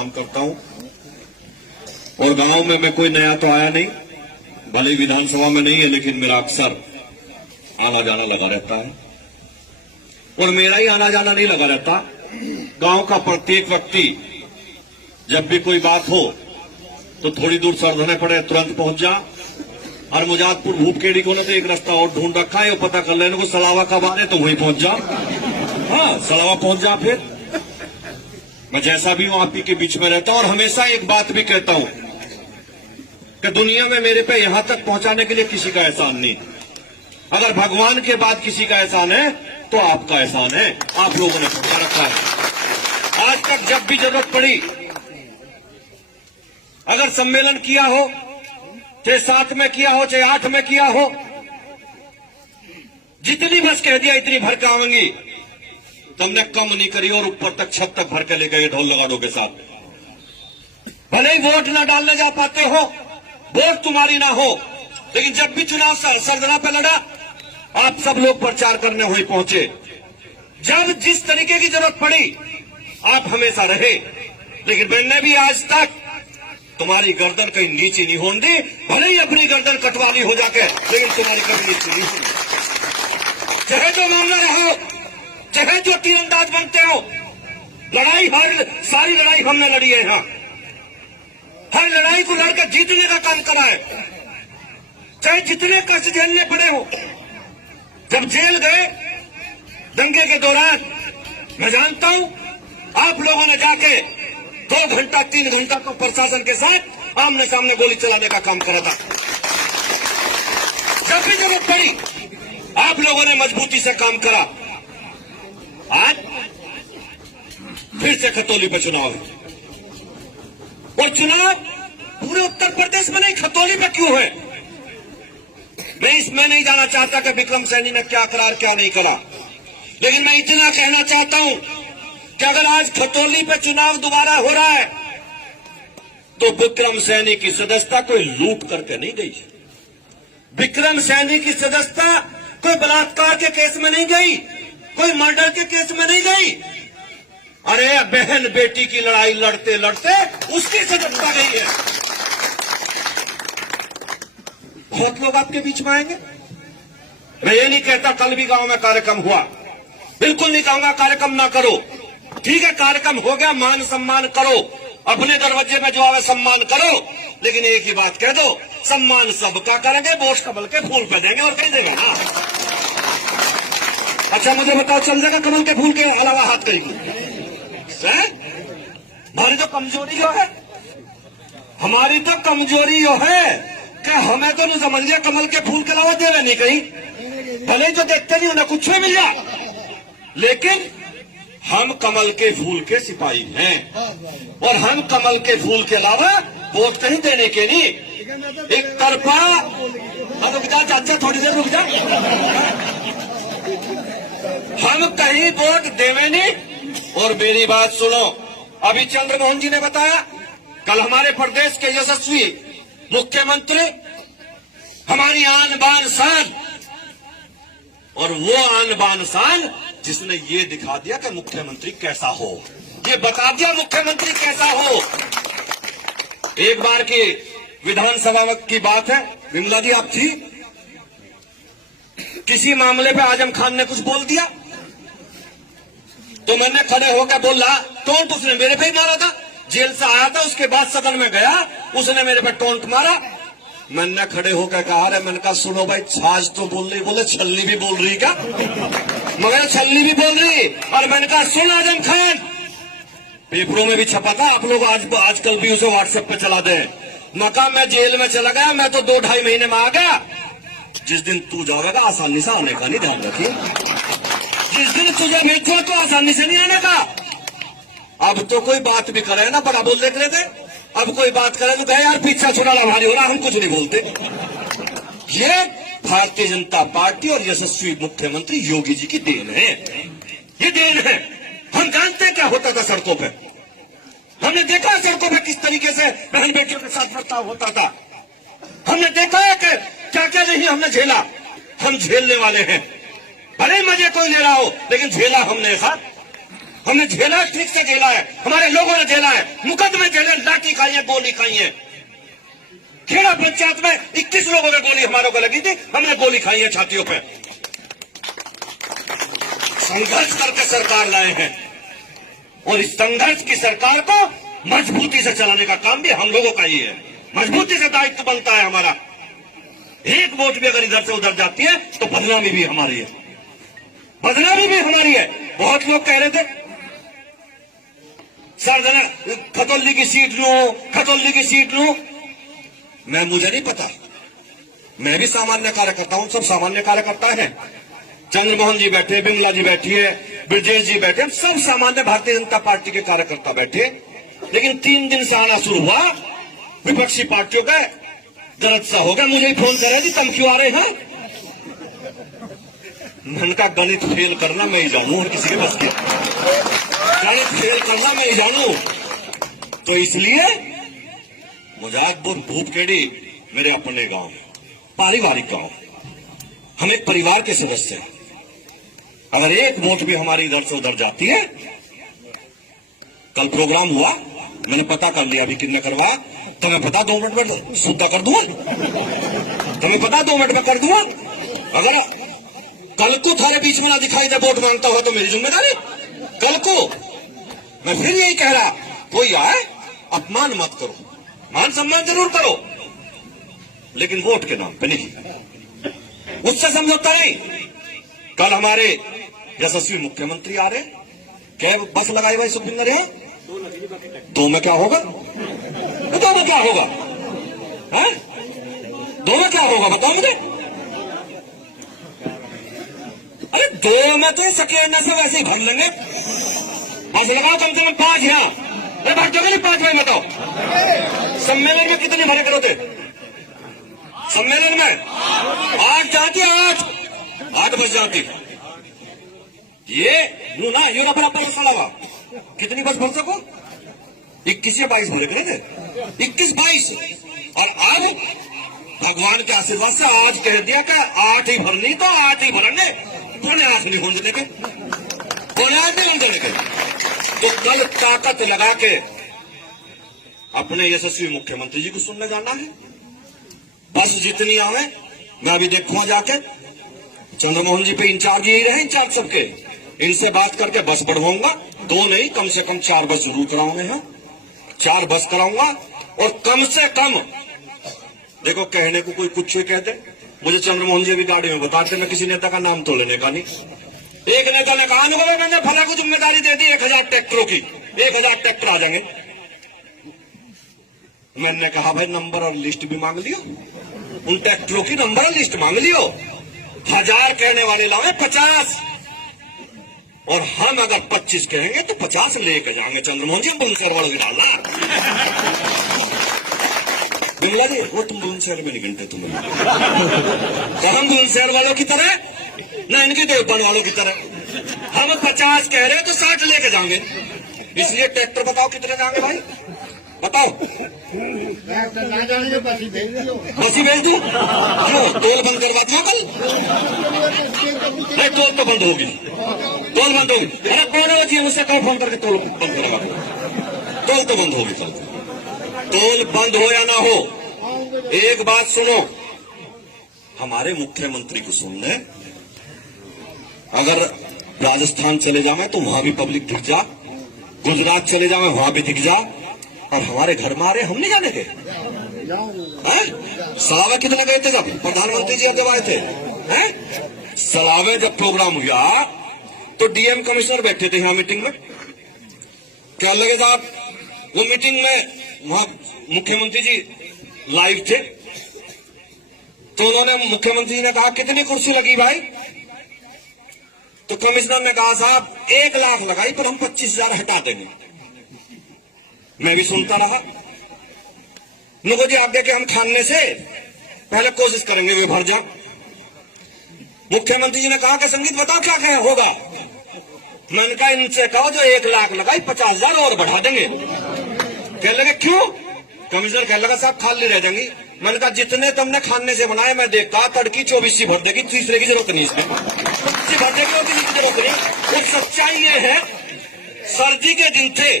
प्रणाम करता हूं। और गांव में मैं कोई नया तो आया नहीं, भले विधानसभा में नहीं है, लेकिन मेरा अक्सर आना जाना लगा रहता है। और मेरा ही आना जाना नहीं लगा रहता, गांव का प्रत्येक व्यक्ति जब भी कोई बात हो तो थोड़ी दूर सर धोने पड़े तुरंत पहुंच जा। और मुजादपुर भूपकेड़ी को ने तो एक रास्ता और ढूंढ रखा है, वो पता कर लेने को सलावा कब आ रहे तो वहीं पहुंच जा। हाँ, सलावा पहुंच जा। फिर मैं जैसा भी हूं आप ही के बीच में रहता हूं। और हमेशा एक बात भी कहता हूं कि दुनिया में मेरे पे यहां तक पहुंचाने के लिए किसी का एहसान नहीं। अगर भगवान के बाद किसी का एहसान है तो आपका एहसान है, आप लोगों ने पहुंचा रखा है। आज तक जब भी जरूरत पड़ी, अगर सम्मेलन किया हो, चाहे 7 में किया हो चाहे 8 में किया हो, जितनी बस कह दिया इतनी भर के आवेंगी, तुमने कम नहीं करी और ऊपर तक छत तक भर के ले गए ढोल लगाड़ों के साथ। भले ही वोट ना डालने जा पाते हो, वोट तुम्हारी ना हो, लेकिन जब भी चुनाव सरदरा पे लड़ा, आप सब लोग प्रचार करने हुए पहुंचे। जब जिस तरीके की जरूरत पड़ी आप हमेशा रहे, लेकिन मैंने भी आज तक तुम्हारी गर्दन कहीं नीचे नहीं होने दी। भले ही अपनी गर्दन कटवाली हो जाके, लेकिन तुम्हारी गर्दन नीचे नहीं होगी। चाहे जो मामला रहो, चाहे जो तीरंदाज बनते हो, लड़ाई हर सारी लड़ाई हमने लड़ी है। यहां हर लड़ाई को लड़कर जीतने का काम करा है, चाहे जितने कष्ट झेलने पड़े हो। जब जेल गए दंगे के दौरान, मैं जानता हूं आप लोगों ने जाके 2 घंटा 3 घंटा तो प्रशासन के साथ आमने सामने गोली चलाने का काम करा था। जब भी जरूरत पड़ी आप लोगों ने मजबूती से काम करा। आज फिर से खतौली पे चुनाव है, और चुनाव पूरे उत्तर प्रदेश में नहीं, खतौली पे क्यों है? मैं इसमें नहीं जाना चाहता कि विक्रम सैनी ने क्या करा और क्या नहीं करा, लेकिन मैं इतना कहना चाहता हूं कि अगर आज खतौली पे चुनाव दोबारा हो रहा है तो विक्रम सैनी की सदस्यता कोई लूट करके नहीं गई। विक्रम सैनी की सदस्यता कोई बलात्कार के केस में नहीं गई, कोई मर्डर के केस में नहीं गई। अरे बहन बेटी की लड़ाई लड़ते लड़ते उसकी सदस्यता गई है। बहुत लोग आपके बीच में आएंगे। मैं ये नहीं कहता कल भी गांव में कार्यक्रम हुआ, बिल्कुल नहीं कहूंगा कार्यक्रम ना करो। ठीक है, कार्यक्रम हो गया, मान सम्मान करो, अपने दरवाजे में जो आवे सम्मान करो, लेकिन एक ही बात कह दो, सम्मान सबका करेंगे, वोट कमल के फूल पे देंगे और कहीं देंगे ना। अच्छा मुझे बताओ, चल जाएगा कमल के फूल के अलावा हाथ करेगी? हमारी तो कमजोरी जो है, हमारी तो कमजोरी जो है कि हमें तो नहीं समझ लिया कमल के फूल के अलावा देवे नहीं कहीं। भले जो देखते नहीं उन्हें कुछ भी मिल जाए, लेकिन हम कमल के फूल के सिपाही हैं, और हम कमल के फूल के अलावा वोट कहीं देने के नहीं। एक तरफा रुक जा चाचा, थोड़ी देर रुक जा, हम कहीं वोट देवे नहीं। और मेरी बात सुनो, अभी चंद्रमोहन जी ने बताया, कल हमारे प्रदेश के यशस्वी मुख्यमंत्री, हमारी आन बान शान, और वो आन बान शान जिसने ये दिखा दिया कि मुख्यमंत्री कैसा हो, ये बता दिया मुख्यमंत्री कैसा हो। एक बार की विधानसभा की बात है, विमला जी आप थी, किसी मामले पे आजम खान ने कुछ बोल दिया तो मैंने खड़े होकर बोला, टोंट उसने मेरे पे ही मारा था। जेल से आया था, उसके बाद सदन में गया, उसने मेरे पे टोंट मारा। मैंने खड़े होकर कहा, अरे मैंने कहा सुनो भाई, छाछ तो बोल रही, बोले छल्ली भी बोल रही क्या? मगर छल्ली भी बोल रही। और मैंने कहा सुन आजम खान, पेपरों में भी छपा था, आप लोग आजकल भी उसे व्हाट्सएप पे चला दे। मका मैं जेल में चला गया, मैं तो 2-2.5 महीने में आ गया। जिस दिन तू जाएगा आसानी से आने का नहीं, ध्यान रखिए। जिस दिन तुझे भेजो तो आसानी से नहीं आने का। अब तो कोई बात भी करे ना, बड़ा बोल देख रहे थे, अब कोई बात करे तो कहे यार पीछा छुड़ाना भारी हो रहा, हम कुछ नहीं बोलते। ये भारतीय जनता पार्टी और यशस्वी मुख्यमंत्री योगी जी की देन है, ये देन है। हम जानते हैं क्या होता था सड़कों पे, हमने देखा सड़कों पे किस तरीके से बहन बेटियों के साथ बर्ताव होता था। हमने देखा है कि क्या क्या नहीं हमने झेला, हम झेलने वाले हैं। भले मजे कोई ले रहा हो, लेकिन झेला हमने साथ। हमने झेला, ठीक से झेला है, हमारे लोगों ने झेला है, मुकदमे झेले, लाठी खाई है, गोली खाई है। खेड़ा पंचायत में 21 लोगों ने गोली हमारों को लगी थी, हमने गोली खाई है छातियों पे। संघर्ष करके सरकार लाए हैं और इस संघर्ष की सरकार को मजबूती से चलाने का काम भी हम लोगों का ही है। मजबूती से दायित्व बनता है हमारा। एक वोट भी अगर इधर से उधर जाती है तो बदनामी भी हमारी है, बदनामी भी हमारी है। बहुत लोग कह रहे थे सर जना खतौली की सीट लूं, खतौली की सीट लूं। मुझे नहीं पता, मैं भी सामान्य कार्यकर्ता हूं, सब सामान्य कार्यकर्ता हैं। चंद्रमोहन जी बैठे, बिमला जी बैठी है, ब्रजेश जी बैठे, सब सामान्य भारतीय जनता पार्टी के कार्यकर्ता बैठे। लेकिन 3 दिन से आना शुरू हुआ विपक्षी पार्टियों का गलत सा हो गया। मुझे ही फोन कर रहे थे, तुम क्यों आ रहे हैं? मन का गणित फेल करना मैं ही जानू, और किसी के बस की गणित फेल करना मैं ही जानू। तो इसलिए मुजाहिदपुर भूपखेड़ी मेरे अपने गांव, पारिवारिक गांव, हम एक परिवार के सदस्य हैं। अगर एक वोट भी हमारी इधर से उधर जाती है, कल प्रोग्राम हुआ, मैंने पता कर लिया अभी कितने करवा, तुम्हें पता 2 मिनट में सुद्धा कर दूंगा, तुम्हें पता 2 मिनट में कर दूंगा। अगर कल को थारे बीच में ना दिखाई दे वोट मांगता हुआ तो मेरी जिम्मेदारी। कल को मैं फिर यही कह रहा, कोई आए अपमान मत करो, मान सम्मान जरूर करो, लेकिन वोट के नाम पे नहीं, उससे समझौता नहीं। कल हमारे यशस्वी मुख्यमंत्री आ रहे, क्या बस लगाई भाई सुखविंदर है, 2 में क्या होगा? 2 में क्या होगा? है 2 में क्या होगा बताओ मुझे? अरे 2 में तो सकेंडे से वैसे ही भर लेंगे। बस लगाओ कम से कम 5 यहाँ, अरे भर जाओगे नहीं 5 में बताओ। सम्मेलन में कितनी भरे करो थे? सम्मेलन में 8 जाती, 8 बस जाती। ये ना ये ना बराबर सड़ा, कितनी बस भर सको? 21 या 22 भरे करे थे, 21-22। और आज भगवान के आशीर्वाद से आज कह दिया कि 8 ही भरनी तो 8 ही भरेंगे, कोने 8 नहीं होने देने के, कोने 8 नहीं होने देने के। तो कल ताकत लगा के अपने यशस्वी मुख्यमंत्री जी को सुनने जाना है। बस जितनी आवे, मैं अभी देखूंगा जाके, चंद्रमोहन जी पे इंचार्ज यही रहे, इंचार्ज सबके, इनसे बात करके बस बढ़वाऊंगा। 2 नहीं, कम से कम 4 बस जरूर कराऊंगे हैं, 4 बस कराऊंगा। और कम से कम देखो, कहने को कोई कुछ ही कहते, मुझे चंद्रमोहन जी भी गाड़ी में बताते, मैं किसी नेता का नाम तो लेने का नहीं। एक नेता ने कहा भाई मैंने फला को जिम्मेदारी दे दी 1000 ट्रैक्टरों की, 1000 ट्रैक्टर आ जाएंगे। मैंने कहा भाई नंबर और लिस्ट भी मांग लियो, उन ट्रैक्टरों की नंबर और लिस्ट मांग लियो। 1000 कहने वाले लावे 50, और हम अगर 25 कहेंगे तो 50 लेकर जाएंगे। चंद्रमोहन जी बुलंदशहर वालों की डालना, बिमला जी वो तुम बुलंदशहर में नहीं गिनते तुम्हें, तो हम बुलंदशहर वालों की तरह ना इनके देवबंद वालों की तरह। हम 50 कह रहे हैं तो 60 लेके जाएंगे। इसलिए ट्रैक्टर बताओ कितने जाएंगे भाई, बताओ। बसी भेज दू, टोल बंद करवा दिया कल? नहीं, टोल तो बंद होगी, टोल बंद होगी। अरे कौन है जी, मुझसे कल फोन करके टोल बंद करवा दो, टोल तो बंद होगी कल। टोल बंद हो या ना हो, एक बात सुनो, हमारे मुख्यमंत्री को सुन ले, अगर राजस्थान चले जाए तो वहां भी पब्लिक दिख जा, गुजरात चले जाए वहां भी दिख जा, और हमारे घर में आ रहे, हम नहीं जाने के। सलावे कितने गए थे जब प्रधानमंत्री जी जब आए थे? सलावे जब प्रोग्राम हुआ तो डीएम कमिश्नर बैठे थे यहाँ मीटिंग में, क्या लगे साहब, वो मीटिंग में वहां मुख्यमंत्री जी लाइव थे, तो उन्होंने मुख्यमंत्री जी ने कहा कितनी कुर्सी लगी भाई? तो कमिश्नर ने कहा साहब 1 लाख लगाई पर हम 25,000 हटा देंगे। मैं भी सुनता रहा, नुको जी आगे के हम खाने से पहले कोशिश करेंगे वे भर जाओ। मुख्यमंत्री जी ने कहा कि संगीत बताओ क्या क्या होगा? मैंने कहा इनसे कहो जो 1 लाख लगाई 50,000 और बढ़ा देंगे। कह लगे क्यों? कमिश्नर कह लगा साहब खाली रह जाएंगी। मैंने कहा जितने तुमने खाने से बनाए मैं देखता, तड़की 24 भर देगी, तीसरे की जरूरत नहीं, इसमें भर देगी और किसी की जरूरत नहीं। एक सच्चाई ये है सर्दी के दिन थे,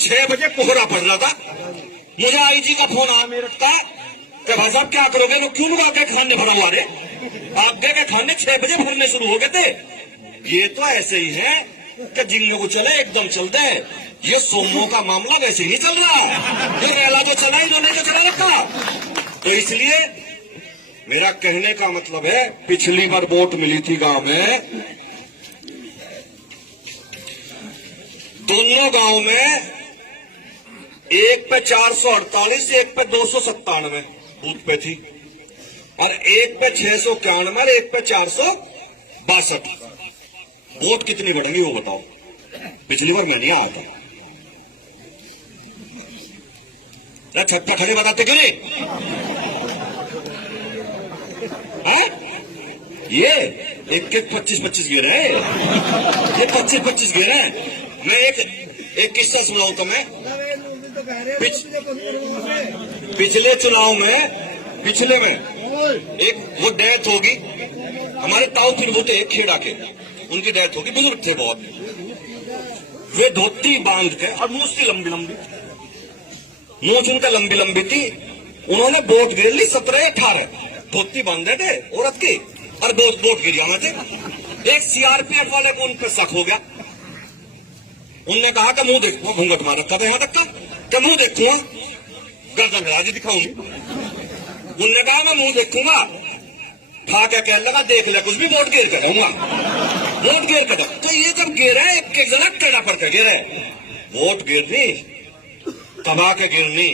6 बजे कोहरा पड़ रहा था। मुझे आईजी का फोन आया मेरठ का कि भाई साहब क्या करोगे, लोग क्यों आगे खाने भरा हुआ रे, आगे के खाने 6 बजे भरने शुरू हो गए थे। ये तो ऐसे ही है कि जिन लोगों चले एकदम चलते हैं। ये सोमो का मामला वैसे ही चल रहा है, ये रेला तो चला ही जो नहीं तो चला रखा। तो इसलिए मेरा कहने का मतलब है, पिछली बार वोट मिली थी गांव में, दोनों गांव में एक पे 448, एक पे 297 बूथ पे थी, और एक पे 691 और एक पे 462। वोट कितनी बढ़ेंगी वो बताओ। पिछली बार मैं नहीं आया था। छत पे खड़े बताते क्यों नहीं? ये 25-25 गिरे हैं, ये 25-25 गिरे हैं। मैं एक किस्सा सुनाऊं तो मैं पिछले चुनाव में, पिछले में एक वो डेथ होगी हमारे ताऊ पिनबुते एक खेड़ा के, उनकी डेथ होगी, बुजुर्ग थे बहुत। वे धोती बांध के और मूछ थी लंबी लंबी, मूछ उनका लंबी लंबी थी। उन्होंने वोट गिर ली 17-18, धोती बांधे थे औरत की और वोट गिरिया थे। एक सीआरपीएफ वाले को उन पर शक हो गया। उनने कहा कि मुंह देखो, घूंघट मार रखा था यहाँ तक का, कि मुंह देखूंगा, गर्दन राजी दिखाऊंगी। उनने कहा मैं मुंह देखूंगा, खा के कहने लगा देख ले कुछ भी, वोट गिर कर रहूंगा, वोट गिर कर। तो ये जब गिरे एक जना टेढ़ा पड़ के गिरे, वोट गिरनी तबाह के गिरनी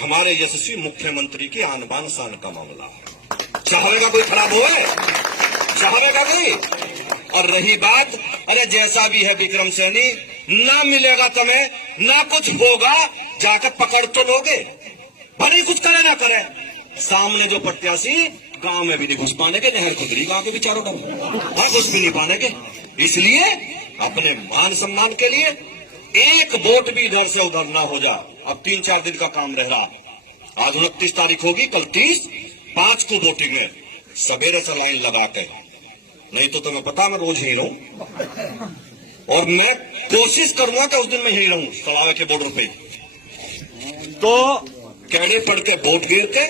हमारे यशस्वी मुख्यमंत्री की आन बान शान का मामला है। चाहेगा कोई खराब हो, चाहेगा कोई। और रही बात, अरे जैसा भी है विक्रम सैनी, ना मिलेगा तुम्हें, ना कुछ होगा, जाकर पकड़ तो लोगे, भले कुछ करे ना करे। सामने जो प्रत्याशी गांव में भी नहीं घुस पाने के, नहर खुदरी गांव के भी चारों तरफ घुस भी नहीं पाने के। इसलिए अपने मान सम्मान के लिए एक वोट भी इधर से उधर ना हो जा। अब 3-4 दिन का काम रह रहा। आज 29 तारीख होगी, कल 30, 5 को वोटिंग है। सवेरे से लाइन लगा के, नहीं तो तुम्हें पता मैं रोज ही रहूं, और मैं कोशिश करूंगा कि उस दिन मैं यही रहूं सलावे के बॉर्डर पे। तो कहने पड़ के वोट गिर के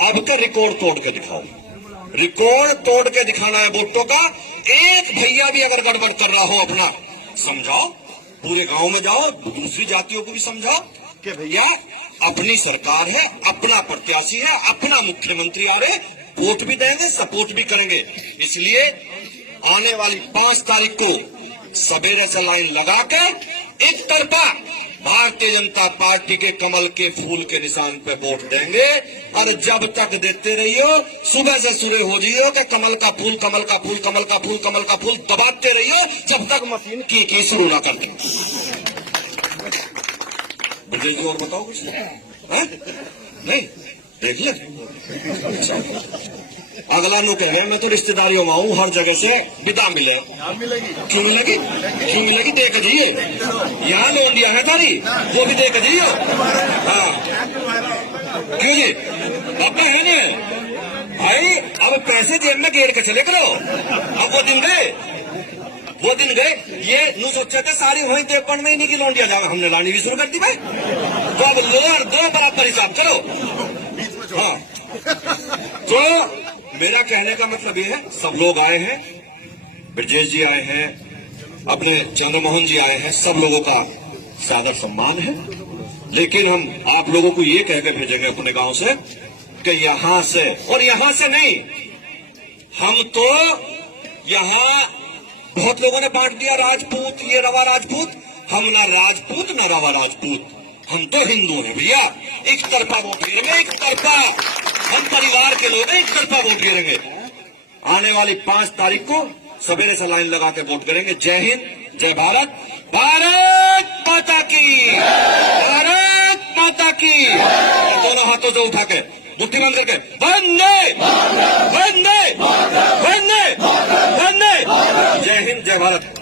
अब के रिकॉर्ड तोड़ के दिखाओ, रिकॉर्ड तोड़ के दिखाना है वोटों का। एक भैया भी अगर गड़बड़ कर रहा हो अपना समझाओ, पूरे गांव में जाओ, दूसरी जातियों को भी समझाओ कि भैया अपनी सरकार है, अपना प्रत्याशी है, अपना मुख्यमंत्री आ रहे, वोट भी देंगे, सपोर्ट भी करेंगे। इसलिए आने वाली 5 तारीख को सवेरे से लाइन लगा के एक तरफा भारतीय जनता पार्टी के कमल के फूल के निशान पे वोट देंगे। और जब तक देते रहियो, सुबह से सुबह हो जाइयो कि कमल का फूल, कमल का फूल, कमल का फूल, कमल का फूल दबाते रहियो, जब तक मशीन की शुरू ना कर दे। विजय जी और बताओ कुछ है? नहीं देख ले। अगला नु कह रहे मैं तो रिश्तेदारियों में आऊं, हर जगह से विदा मिले, क्यों मिलेगी, क्यों मिलेगी? देख जाइए, यहाँ लोंडिया है तारी, वो भी देख जाइयो। हाँ क्यों जी, पापा है ना भाई, अब पैसे जेब में घेर के चले करो। अब वो दिन गए, वो दिन गए। ये नू सोचा था सारी वही 53 महीने की लोंडिया जावे, हमने लानी भी शुरू कर दी भाई। तो अब लोअर दो बराबर हिसाब करो। हाँ तो मेरा कहने का मतलब ये है, सब लोग आए हैं, ब्रजेश जी आए हैं, अपने चंद्रमोहन जी आए हैं, सब लोगों का सादर सम्मान है। लेकिन हम आप लोगों को ये कह के भेजेंगे अपने गांव से कि यहां से, और यहां से नहीं, हम तो यहां बहुत लोगों ने बांट दिया राजपूत, ये रवा राजपूत। हम ना राजपूत ना रवा राजपूत, हम तो हिंदू हैं भैया। एक तरफा वोट गिरेंगे, एक तरफा, हम परिवार के लोग एक तरफा वोट गिरेंगे। आने वाली 5 तारीख को सवेरे से लाइन लगा के वोट करेंगे। जय हिंद, जय भारत, भारत माता की, भारत माता की। दोनों हाथों से उठा के मुट्ठी बंद करके वंदे वंदे वंदे वंदे। जय हिंद, जय भारत।